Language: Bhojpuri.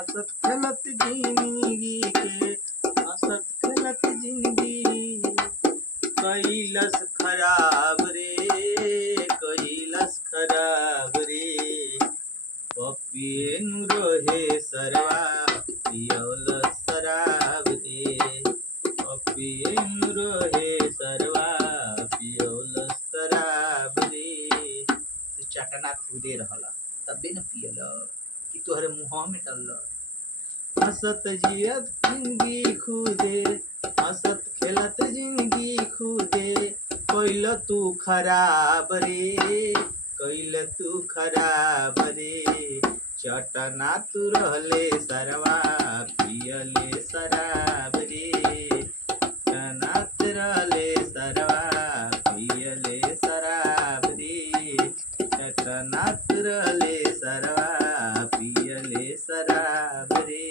हंसत खेलत जिंदगी के, हंसत खेलत जिंदगी कैलस खराब रे, कैलस खराब रे। पपियन रहे सरवा पियौल शराब रे, पपियन रहे सरवा पियौल शराब रे। तो चटना खुदे रहला तबे न पियल कि तोहरे मुँह में डल। हंसत जियत जिंदगी खुदे, हंसत खेलत जिंदगी खुदे कैल तू खराब रे, कैल तू खराब रे। चटना तू रहले सरवा पियले शराब रे, चटना तू रहले सरवा पियले शराब रे, चटना तू रहले सरवा पियले शराब रे।